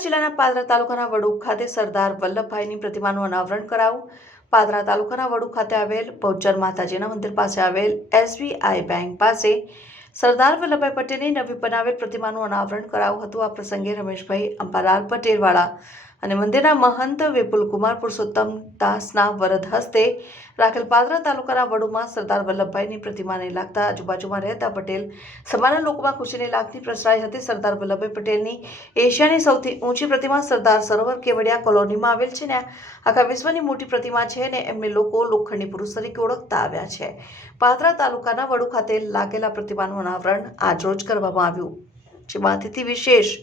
સુરત જિલ્લાના પાદરા તાલુકાના વડુ ખાતે સરદાર વલ્લભભાઈની પ્રતિમાનું અનાવરણ કરાવું પાદરા તાલુકાના વડુ ખાતે આવેલ પૌચર માતાજીના મંદિર પાસે આવેલ એસબીઆઈ બેંક પાસે સરદાર વલ્લભભાઈ પટેલની નવી બનાવેલ પ્રતિમાનું અનાવરણ કરાવું હતું આ પ્રસંગે રમેશભાઈ અંબાલાલ પટેલવાળા અને મંદિરના મહંત વિપુલ કુમાર પુરુષોત્તમ દાસના વરદ હસ્તે રાખેલ પાદરા તાલુકાના વડુમાં સરદાર વલ્લભભાઈની પ્રતિમાને લાગતા આજુબાજુમાં રહેતા પટેલ સમાના લોકોમાં ખુશીની લાગણી પ્રસરાઈ હતી સરદાર વલ્લભભાઈ પટેલની એશિયાની સૌથી ઊંચી પ્રતિમા સરદાર સરોવર કેવડિયા કોલોનીમાં આવેલ છે ને આખા વિશ્વની મોટી પ્રતિમા છે ને એમને લોકો લોખંડી પુરુષ તરીકે ઓળખતા આવ્યા છે પાદરા તાલુકાના વડુ ખાતે લાગેલા પ્રતિમાનું અનાવરણ આજરોજ કરવામાં આવ્યું જેમાં અતિથિ વિશેષ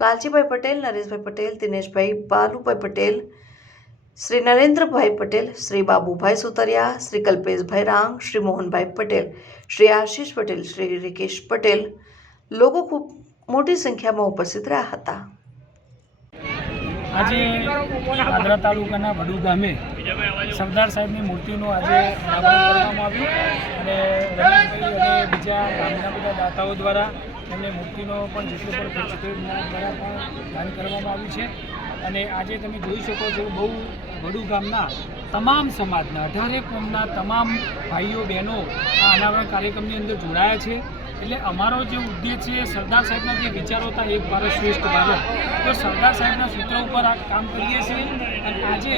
લાલજીભાઈ પટેલ નરેશભાઈ પટેલ દિનેશભાઈ બાલુભાઈ પટેલ શ્રી નરેન્દ્રભાઈ પટેલ શ્રી બાબુભાઈ સુતરિયા શ્રી કલ્પેશભાઈ રાંગ શ્રી મોહનભાઈ પટેલ શ્રી આશીષ પટેલ શ્રી રિકેશ પટેલ લોકો ખૂબ મોટી સંખ્યામાં ઉપસ્થિત રહ્યા હતા આજે આદરા તાલુકાના વડુ ગામે સરદાર સાહેબની મૂર્તિનું આજે અને બીજા ગામના બધા દાતાઓ દ્વારા એમને મૂર્તિનો પણ જેટલો દ્વારા પણ દાન કરવામાં આવ્યું છે અને આજે તમે જોઈ શકો છો બહુ વડુ ગામના તમામ સમાજના અઢારે કોમના તમામ ભાઈઓ બહેનો આ અનાવરણ કાર્યક્રમની અંદર જોડાયા છે એટલે અમારો જે ઉદ્દેશ છે સરદાર સાહેબના જે વિચારો હતા એક ભારત શ્રેષ્ઠ ભારત તો સરદાર સાહેબના સૂત્રો ઉપર આ કામ કરીએ છીએ અને આજે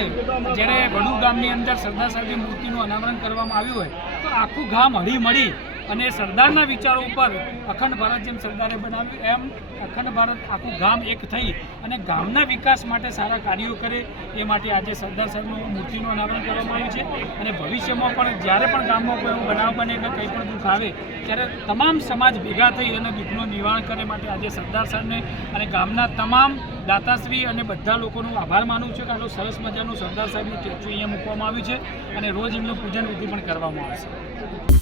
જ્યારે વડુ ગામની અંદર સરદાર સાહેબની મૂર્તિનું અનાવરણ કરવામાં આવ્યું હોય તો આખું ગામ હળીમળી અને સરદારના વિચારો ઉપર અખંડ ભારત જેમ સરદારે બનાવ્યું એમ અખંડ ભારત આખું ગામ એક થઈ અને ગામના વિકાસ માટે સારા કાર્યો કરે એ માટે આજે સરદાર સાહેબનું મૂર્તિનું અનાવરણ કરવામાં આવ્યું છે અને ભવિષ્યમાં પણ જ્યારે પણ ગામમાં કોઈ એવું બનાવ બને કે કંઈ પણ દુઃખ આવે ત્યારે તમામ સમાજ ભેગા થઈ અને દુઃખનું નિવારણ કરે માટે આજે સરદાર સાહેબને અને ગામના તમામ દાતાશ્રી અને બધા લોકોનું આભાર માનું છું કે આટલું સરસ મજાનું સરદાર સાહેબનું સ્ટેચ્યુ અહીંયા મૂકવામાં આવ્યું છે અને રોજ એમનું પૂજન વિધિ પણ કરવામાં આવશે